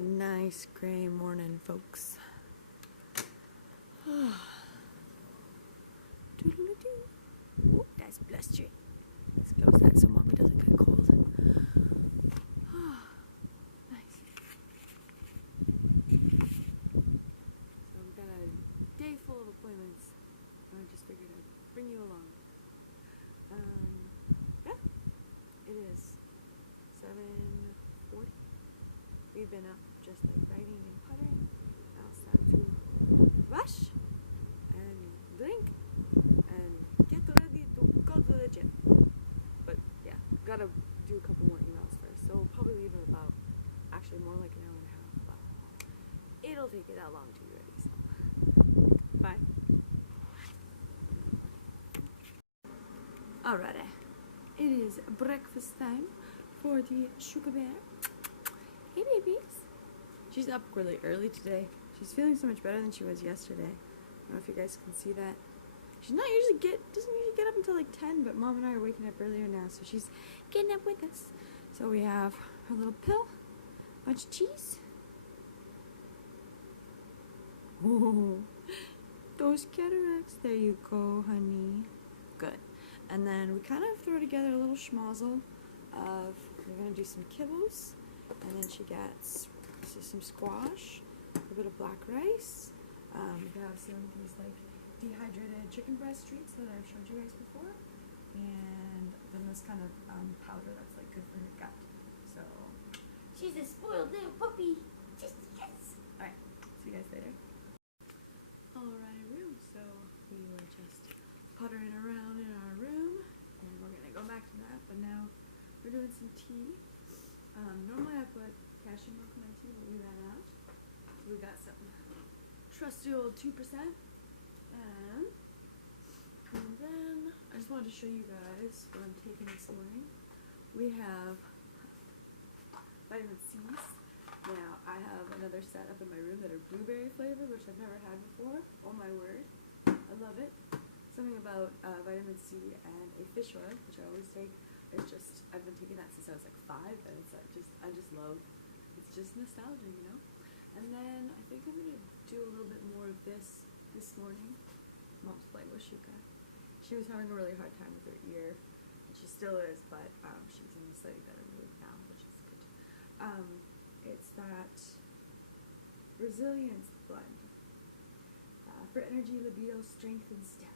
nice gray morning, folks. Ooh, that's blustery. Let's close that so mommy doesn't get cold. Nice. So we've got a day full of appointments. I just figured I'd bring you along. Yeah, it is 7:40. We've been up just like writing and puttering. Now it's time to rush and drink and get ready to go to the gym. But yeah, gotta do a couple more emails first. So we'll probably leave it about, actually more like an hour and a half, but it'll take you that long to be ready, so bye. Alrighty, it is breakfast time for the Shoukah bear. Hey babies. She's up really early today. She's feeling so much better than she was yesterday. I don't know if you guys can see that. She's not usually doesn't usually get up until like 10, but Mom and I are waking up earlier now, so she's getting up with us. So we have her little pill, bunch of cheese. Oh, those cataracts. There you go, honey. Good. And then we kind of throw together a little schmozzle of, we're going to do some kibbles, and then she gets some squash, a bit of black rice. We have some of these like dehydrated chicken breast treats that I've showed you guys before, and then this kind of powder that's like good for her gut. So she's a spoiled little puppy. Just yes. All right, see you guys later. Alright, room. So we were just puttering around in our room, and we're gonna go back to that. But now we're doing some tea. Normally I put cashew milk in my tea, but we ran out. So we got some trusty old 2%. And then I just wanted to show you guys what I'm taking this morning. We have vitamin C's. Now I have another set up in my room that are blueberry flavored, which I've never had before. Oh my word, I love it. Something about vitamin C and a fish oil, which I always take. It's just, I've been taking that since I was like 5, and it's like I just love. It's just nostalgia, you know. And then I think I'm gonna do a little bit more of this morning. Mom's playing with Shoukah. She was having a really hard time with her ear, and she still is, but she's in a slightly better mood now, which is good. It's that resilience blend for energy, libido, strength, and step.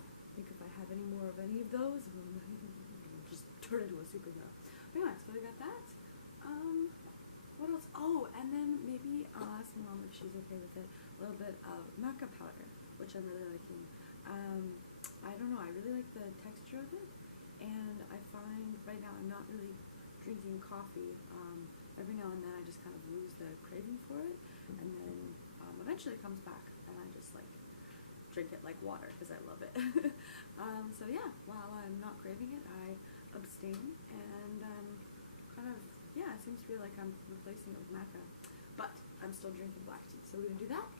I think if I have any more of any of those, I'll just turn into a superhero. But anyway, so I got that. What else? Oh, and then maybe I'll ask Mom if she's okay with it. A little bit of maca powder, which I'm really liking. I don't know, I really like the texture of it, and I find right now I'm not really drinking coffee. Every now and then I just kind of lose the craving for it, and then eventually it comes back, and I just like drink it like water because I love it. So yeah, while I'm not craving it, I abstain, and kind of, yeah, it seems to be like I'm replacing it with maca, but I'm still drinking black tea, so we're gonna do that.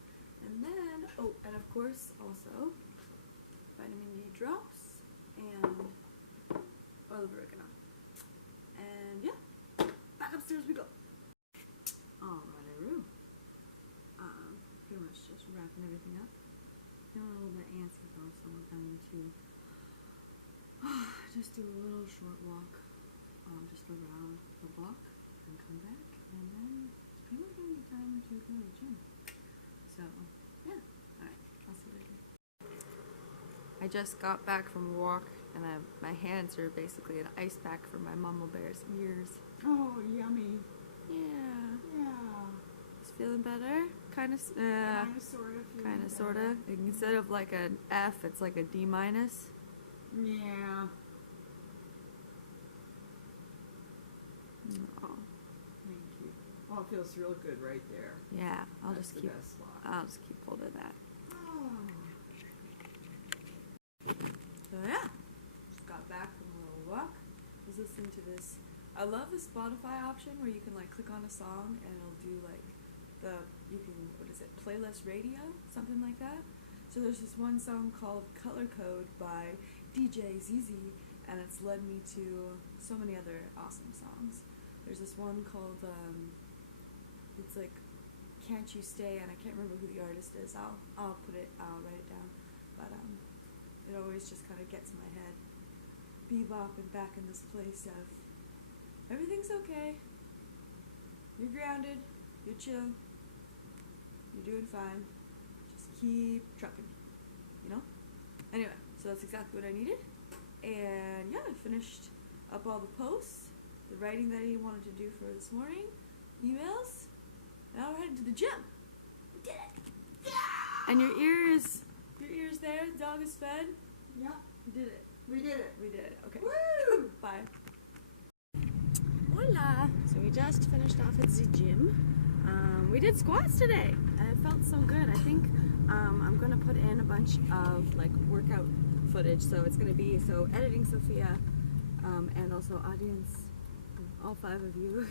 And then, oh, and of course also vitamin D drops and oil of oregano. And yeah, back upstairs we go. Alrighty-roo. Pretty much just wrapping everything up. Feeling a little bit antsy though, so we're going to just do a little short walk just around the block and come back, and then it's pretty much going to be time to go to the gym. So yeah, alright, I'll see you later. I just got back from a walk, and my hands are basically an ice pack for my mama bear's ears. Oh, yummy. Yeah. Yeah. It's feeling better? Kinda, sorta. Instead of like an F, it's like a D-. Yeah. Oh. Thank you. Oh, it feels real good right there. Yeah, I'll That's just the keep. best spot. I'll just keep hold of that. Oh. So yeah, just got back from a little walk. I was listening to this. I love the Spotify option where you can like click on a song and it'll do like what is it, playlist radio, something like that. So there's this one song called Color Code by DJ ZZ, and it's led me to so many other awesome songs. There's this one called It's like Can't You Stay, and I can't remember who the artist is. I'll write it down. But it always just kind of gets in my head. Bebop and back in this place of everything's okay. You're grounded. You're chill. You're doing fine. Just keep trucking. You know? Anyway, so that's exactly what I needed. And yeah, I finished up all the posts, the writing that he wanted to do for this morning, emails. Now we're headed to the gym. We did it. Yeah! And your ears there. The dog is fed. Yeah. We did it. We did it. We did it. Okay. Woo! Bye. Hola. So we just finished off at the gym. We did squats today, and it felt so good. I think I'm gonna put in a bunch of like workout footage. So it's gonna be editing Sophia, and also audience, all 5 of you.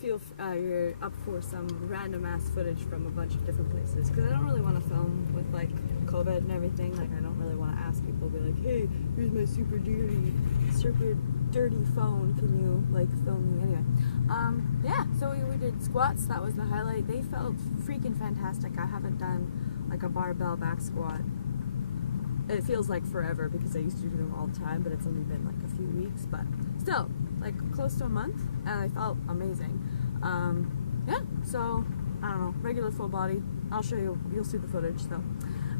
Feel you're up for some random ass footage from a bunch of different places, because I don't really want to film with like COVID and everything. Like I don't really want to ask people, be like, hey, here's my super dirty phone, can you like film me? Anyway, yeah, so we did squats. That was the highlight. They felt freaking fantastic. I haven't done like a barbell back squat. It feels like forever because I used to do them all the time, but it's only been like a few weeks, but still like close to a month, and I felt amazing. Yeah, so I don't know, regular full body. I'll show you, you'll see the footage. So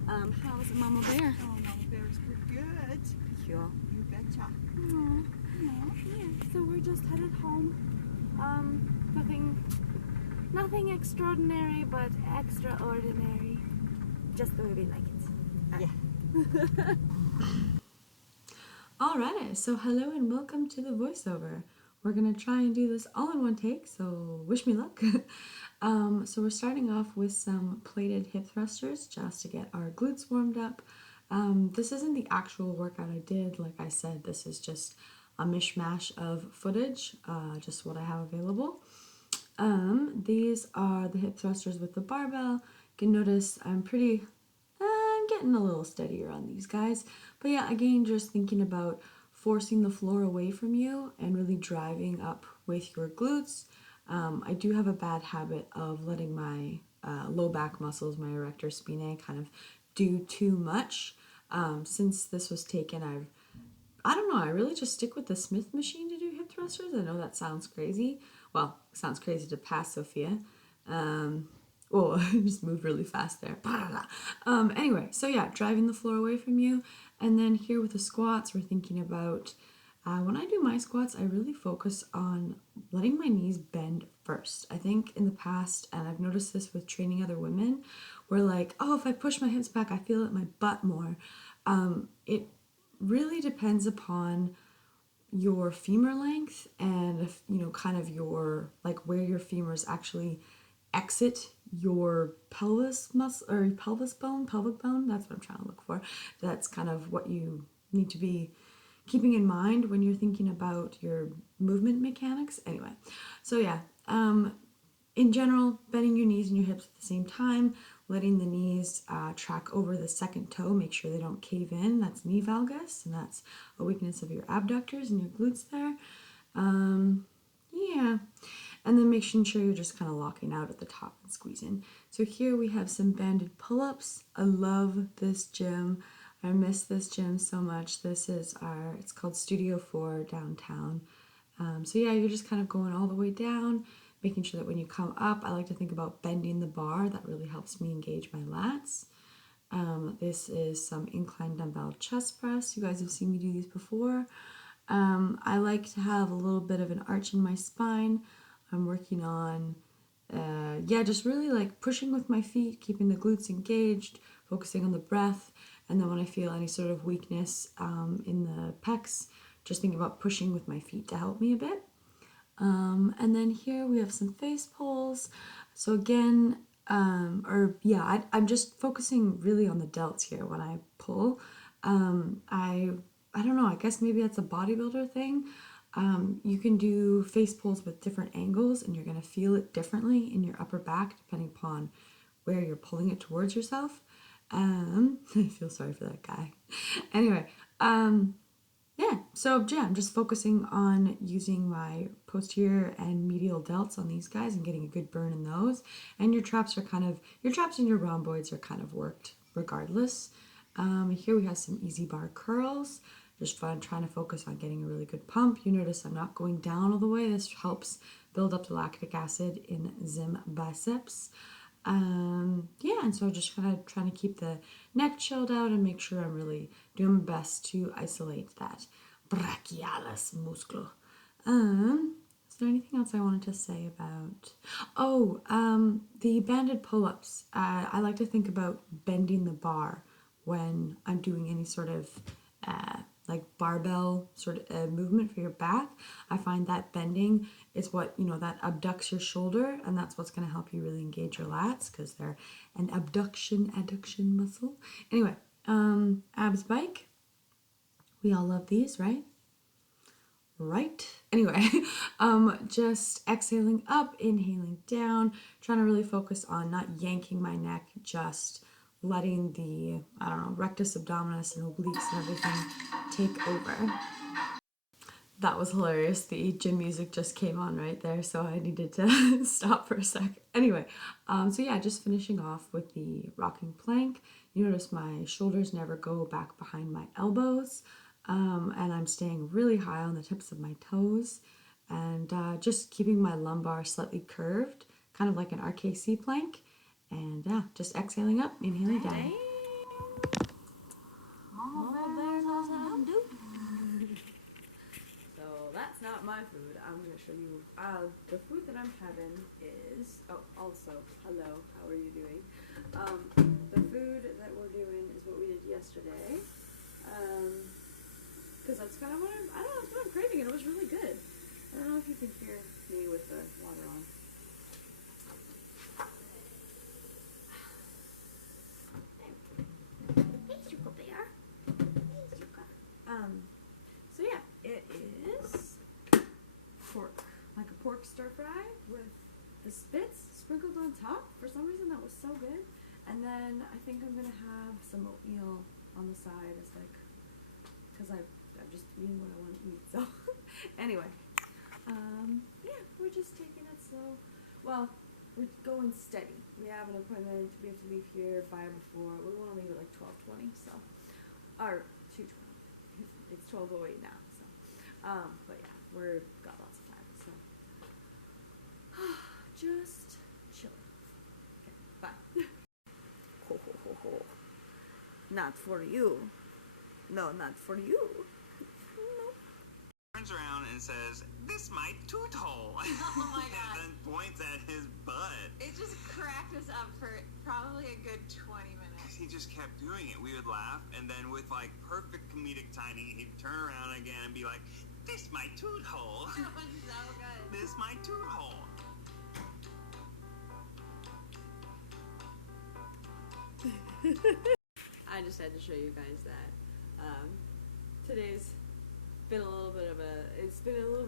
how was it, Mama Bear? Oh, Mama Bear's pretty good. Cool. You betcha. Aww. Yeah, so we're just headed home. Nothing extraordinary, but extraordinary. Just the way we like it. Yeah. Alright, so hello and welcome to the voiceover. We're going to try and do this all in one take, so wish me luck. So we're starting off with some plated hip thrusters just to get our glutes warmed up. This isn't the actual workout I did. Like I said, this is just a mishmash of footage, just what I have available. These are the hip thrusters with the barbell. You can notice I'm getting a little steadier on these guys. But yeah, again, just thinking about forcing the floor away from you and really driving up with your glutes. I do have a bad habit of letting my low back muscles, my erector spinae, kind of do too much. Since this was taken, I don't know, I really just stick with the Smith machine to do hip thrusters. I know that sounds crazy. Well, it sounds crazy to pass Sophia. Oh, I just moved really fast there. Anyway, so yeah, driving the floor away from you. And then here with the squats, we're thinking about, when I do my squats, I really focus on letting my knees bend first. I think in the past, and I've noticed this with training other women, we're like, oh, if I push my hips back, I feel it in my butt more. It really depends upon your femur length and, if, you know, kind of your, like where your femurs actually exit your pelvis muscle or pelvic bone, that's what I'm trying to look for. That's kind of what you need to be keeping in mind when you're thinking about your movement mechanics. Anyway, so yeah, in general, bending your knees and your hips at the same time, letting the knees track over the second toe, make sure they don't cave in. That's knee valgus, and that's a weakness of your abductors and your glutes there. Yeah. And then making sure you're just kind of locking out at the top and squeezing. So here we have some banded pull-ups. I love this gym. I miss this gym so much. This is it's called Studio 4 downtown. So yeah, you're just kind of going all the way down, making sure that when you come up, I like to think about bending the bar. That really helps me engage my lats. This is some incline dumbbell chest press. You guys have seen me do these before. I like to have a little bit of an arch in my spine. I'm working on, just really like pushing with my feet, keeping the glutes engaged, focusing on the breath. And then when I feel any sort of weakness in the pecs, just think about pushing with my feet to help me a bit. And then here we have some face pulls. So again, I'm just focusing really on the delts here when I pull. I don't know, I guess maybe that's a bodybuilder thing. You can do face pulls with different angles, and you're going to feel it differently in your upper back depending upon where you're pulling it towards yourself. I feel sorry for that guy. Anyway, So yeah, I'm just focusing on using my posterior and medial delts on these guys and getting a good burn in those. And your traps and your rhomboids are kind of worked regardless. Here we have some easy bar curls. Just trying to focus on getting a really good pump. You notice I'm not going down all the way. This helps build up the lactic acid in Zim biceps. Yeah, and so just kind of trying to keep the neck chilled out and make sure I'm really doing my best to isolate that brachialis muscle. Is there anything else I wanted to say about? Oh, the banded pull-ups. I like to think about bending the bar when I'm doing any sort of like barbell sort of movement for your back. I find that bending is what, that abducts your shoulder, and that's what's going to help you really engage your lats because they're an adduction muscle. Anyway, abs bike. We all love these, right? Right. Anyway, just exhaling up, inhaling down, trying to really focus on not yanking my neck, just letting the, rectus abdominis and obliques and everything take over. That was hilarious. The gym music just came on right there, so I needed to stop for a sec. Anyway, so yeah, just finishing off with the rocking plank. You notice my shoulders never go back behind my elbows, and I'm staying really high on the tips of my toes, and just keeping my lumbar slightly curved, kind of like an RKC plank, and yeah, just exhaling up, inhaling down. That's not my food. I'm going to show you. The food that I'm having is, also, hello, how are you doing? The food that we're doing is what we did yesterday. Because that's kind of what that's what I'm craving, and it was really good. I don't know if you can hear me with the water on. Hey, Shoukah bear. Hey, Shoukah. So yeah, it is pork, like a pork stir fry with the spits sprinkled on top. For some reason that was so good. And then I think I'm gonna have some oatmeal on the side as like, cause I've just eaten what I want to eat. So anyway, yeah, we're just taking it slow. Well, we're going steady. We have an appointment. We have to leave here by before. We want to leave at like 12:20. So, or 2:20. It's 12:08 now. So, but yeah, we've got lots of time. So, just chill. Okay, bye. Ho ho ho ho. Not for you. No, not for you. No. Turns around and says, "This my toot hole." Oh my god. And then points at his butt. It just cracked us up for probably a good 20 minutes. He just kept doing it. We would laugh, and then with like perfect comedic timing, he'd turn around again and be like, "This my toot hole." It was so good. This my toot hole. I just had to show you guys that today's been a little bit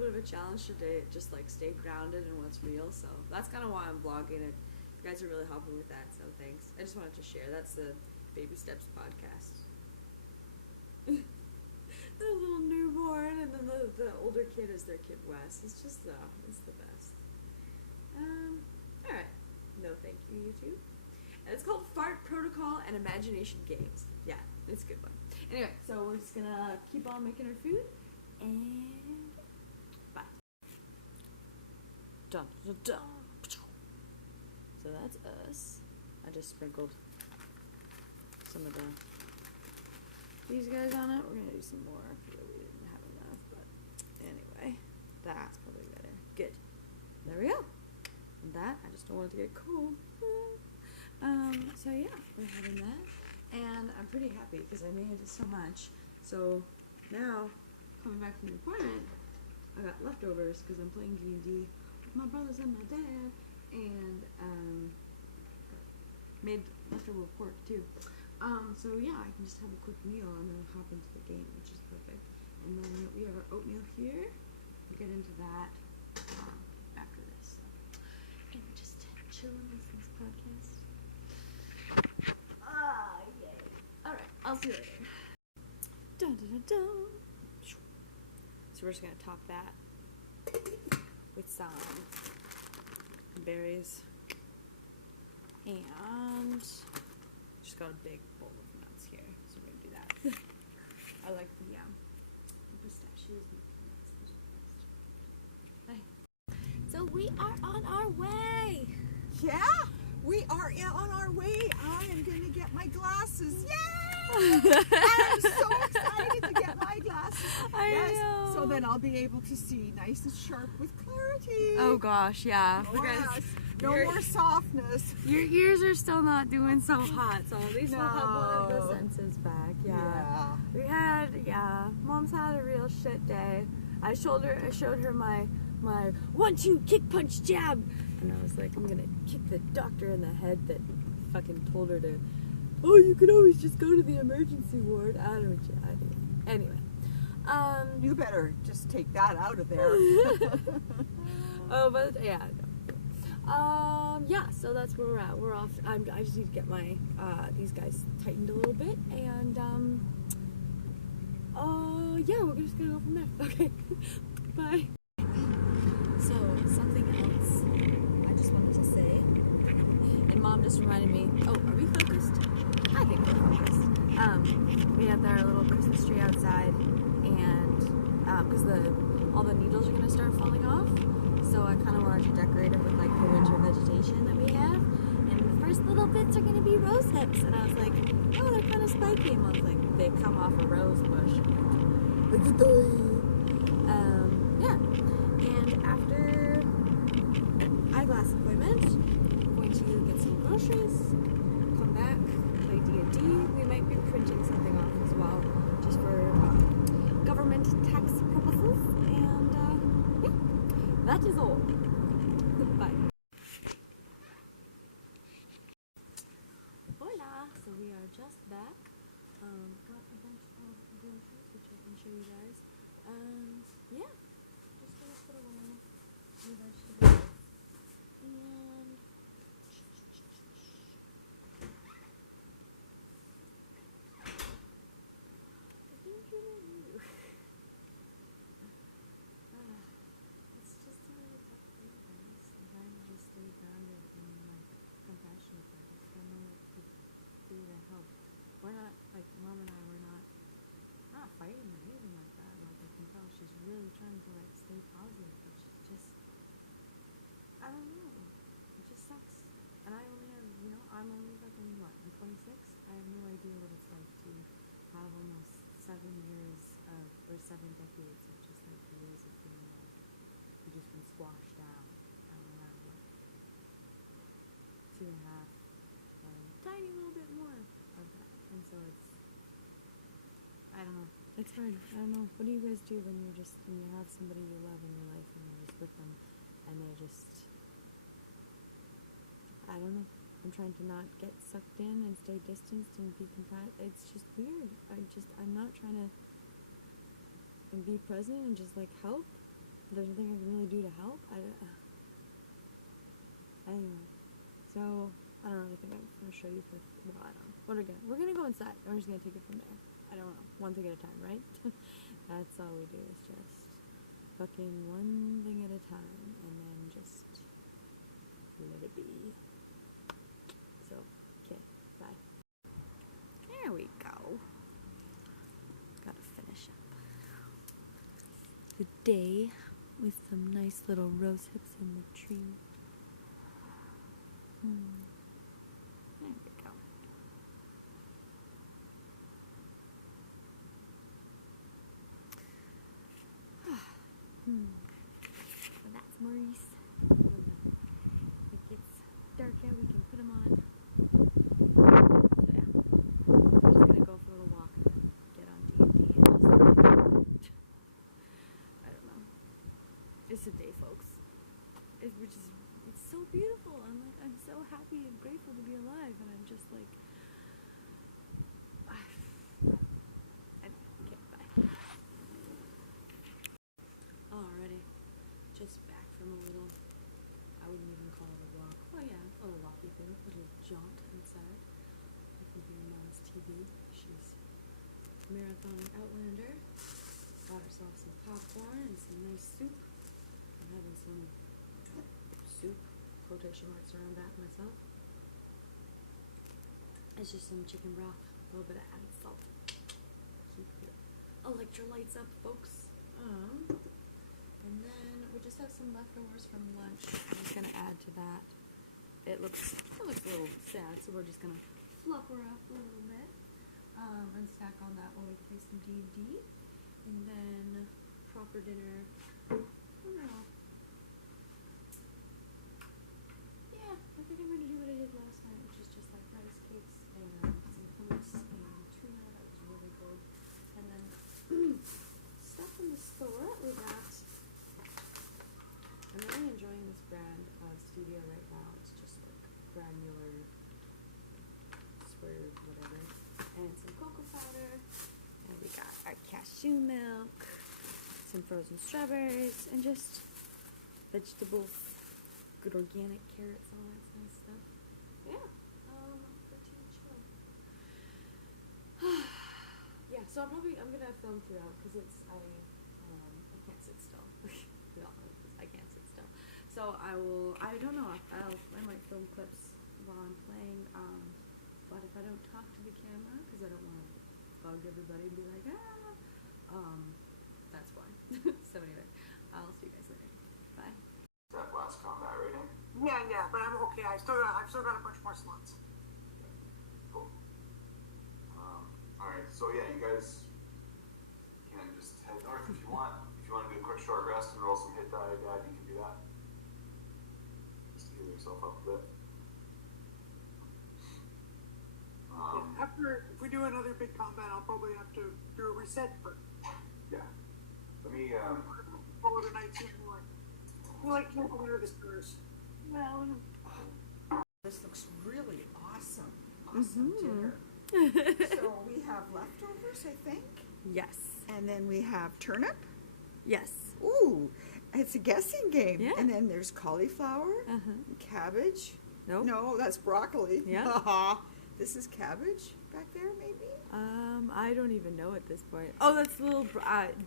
of a challenge today. Just like stay grounded in what's real. So that's kind of why I'm vlogging it. You guys are really helping with that. So thanks. I just wanted to share. That's the Baby Steps podcast. The little newborn, and then the older kid is their kid Wes. It's just it's the best. All right. No, thank you, YouTube. And it's called Fart Protocol and Imagination Games. Yeah, it's a good one. Anyway, so we're just gonna keep on making our food, and bye. Dun, dun, dun. So that's us. I just sprinkled some of these guys on it. We're gonna do some more. I feel we didn't have enough, but anyway, that's probably better. Good. There we go. And that, I just don't want it to get cold. So yeah, we're having that, and I'm pretty happy because I made it so much. So now, coming back from the appointment, I got leftovers because I'm playing D&D with my brothers and my dad, and made leftover pork too. So yeah, I can just have a quick meal and then hop into the game, which is perfect. And then we have our oatmeal here. We'll get into that after this. So. And we're just chilling with this podcast. Yay. Alright, I'll see you later. Dun dun dun dun. So we're just gonna top that with some berries. And just got a big bowl of nuts here, so we're gonna do that. I like the pistachios and peanuts. Those are the best. So we are on our way. Yeah, we are on our way. I am going to get my glasses. Yay! I'm so excited to get my glasses. I know. So then I'll be able to see nice and sharp with clarity. Oh gosh, yeah. Oh, yes. No more softness. Your ears are still not doing so hot, so at least we'll have one of the senses back. Yeah. Mom's had a real shit day. I showed her my 1-2 kick punch jab, and I was like, I'm gonna kick the doctor in the head that fucking told her to. Oh, you could always just go to the emergency ward. I don't know what you do. Anyway, You better just take that out of there. oh, but yeah. Yeah, so that's where we're at. We're off. I just need to get my these guys tightened a little bit, and yeah, we're just gonna go from there. Okay, bye. So something else I just wanted to say, and Mom just reminded me. Oh, are we focused? I think we're focused. We have our little Christmas tree outside, and because all the needles are gonna start falling off. So I kind of wanted to decorate it with like the winter vegetation that we have, and the first little bits are going to be rose hips, and I was like, oh, they're kind of spiky, and I was like, they come off a rose bush. Yeah, and after eyeglass appointment, I'm going to get some groceries, come back, play D&D. We might be printing something off as well, just for government tax purposes, and yeah. That is all. Bye. Hola! So we are just back. Got a bunch of groceries, which I can show you guys. Yeah. Just gonna put away the vegetables. And it's just a really tough thing, guys. I'm trying to just stay grounded and like compassionate. I just don't know what to do to help. We're not like Mom and I. We're not fighting or anything like that. Like I can tell she's really trying to like stay positive, but she's just I don't know. It just sucks. And I only have I'm only fucking what? I'm 26. I have no idea what it's like to have almost 7 years or 7 decades of just like years of being like you've just been squashed down. I only have like 2.5, tiny little bit more of that, and so it's I don't know. It's hard. I don't know. What do you guys do when you have somebody you love in your life and you're just with them, and they're just I don't know. I'm trying to not get sucked in and stay distanced and be compassionate. It's just weird. I'm not trying to be present and just like help. There's nothing I can really do to help. Anyway, so I don't really think I'm gonna show you I don't know. We're gonna go inside. We're just gonna take it from there. I don't know. One thing at a time, right? That's all we do is just fucking one thing at a time, and then just let it be. So, okay, bye. There we go. Gotta finish up the day with some nice little rose hips in the tree. There we go. So that's Maurice. When it gets darker, we can put him on. So yeah, I'm just gonna go for a little walk and then get on D&D and just I don't know. It's a day, folks. It's so beautiful. I'm so happy and grateful to be alive, and I'm just like anyway, okay, bye. Alrighty, just back from a little, I wouldn't even call it a walk. Oh yeah, a little walky thing, a little jaunt inside. Looking through Mom's TV. She's marathoning Outlander. Got herself some popcorn. corn and some nice soup. I'm having some soup, quotation marks around that myself. It's just some chicken broth, a little bit of added salt. Keep your electrolytes up, folks. And then we just have some leftovers from lunch. I'm just gonna add to that. It looks a little sad, so we're just gonna fluff her up a little bit and snack on that while we play some D&D. And then proper dinner. I don't know. Yeah, I think I'm gonna do what I did last night, which is just like rice cakes and some hummus and tuna. That was really good. And then stuff from the store. We got. I'm really enjoying this brand of stevia right now. It's just like granular, swerve, whatever. And some cocoa powder. And we got our cashew milk, some frozen strawberries, and just vegetables, good organic carrots, all that kind of stuff. Yeah, pretty chill. Yeah, so I'm gonna film throughout because I can't sit still. We all know this, I can't sit still. So I don't know, I might film clips while I'm playing, but if I don't talk to the camera, because I don't want to bug everybody and be like, that's why. So anyway, I'll see you guys later. Bye. That last combat rating. Yeah, but I'm okay. I've still got a bunch more slots. Cool. Alright, so yeah, you guys can just head north if you want. If you want to do a quick short rest and roll some hit die, you can do that. Just to heal yourself up a bit. After, if we do another big combat, I'll probably have to do a reset, but Yeah. Let me, roll it a 19 more. We like to know where this goes. Well, this looks really awesome. Awesome dinner. So we have leftovers, I think. Yes. And then we have turnip. Yes. Ooh, it's a guessing game. Yeah. And then there's cauliflower, cabbage. Nope. No, that's broccoli. Yeah. This is cabbage back there, maybe? I don't even know at this point. Oh, that's the little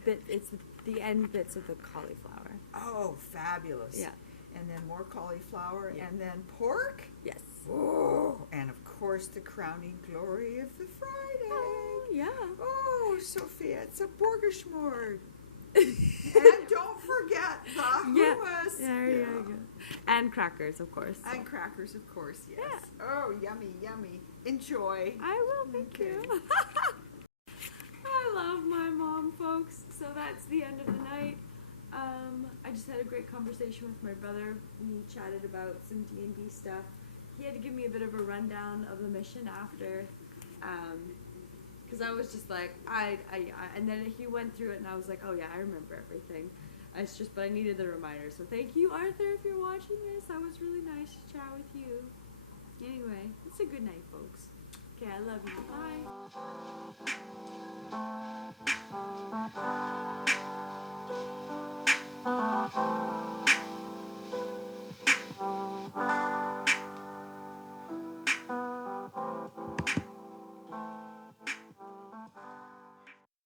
bit. It's the end bits of the cauliflower. Oh, fabulous. Yeah. And then more cauliflower, Yeah. and then pork. Yes. Oh, and of course the crowning glory of the Friday. Oh, yeah. Oh, Sophia, it's a Burgerschmord. And don't forget the hummus. There you go. And crackers, of course. And crackers, of course, yes. Yeah. Oh, yummy, yummy. Enjoy. I will, thank you. I love my mom, folks. So that's the end of the night. I just had a great conversation with my brother. We chatted about some D&D stuff. He had to give me a bit of a rundown of the mission after, because I was just like, and then he went through it and I was like, oh yeah, I remember everything. But I needed the reminder. So thank you, Arthur, if you're watching this. That was really nice to chat with you. Anyway, it's a good night, folks. Okay, I love you. Bye.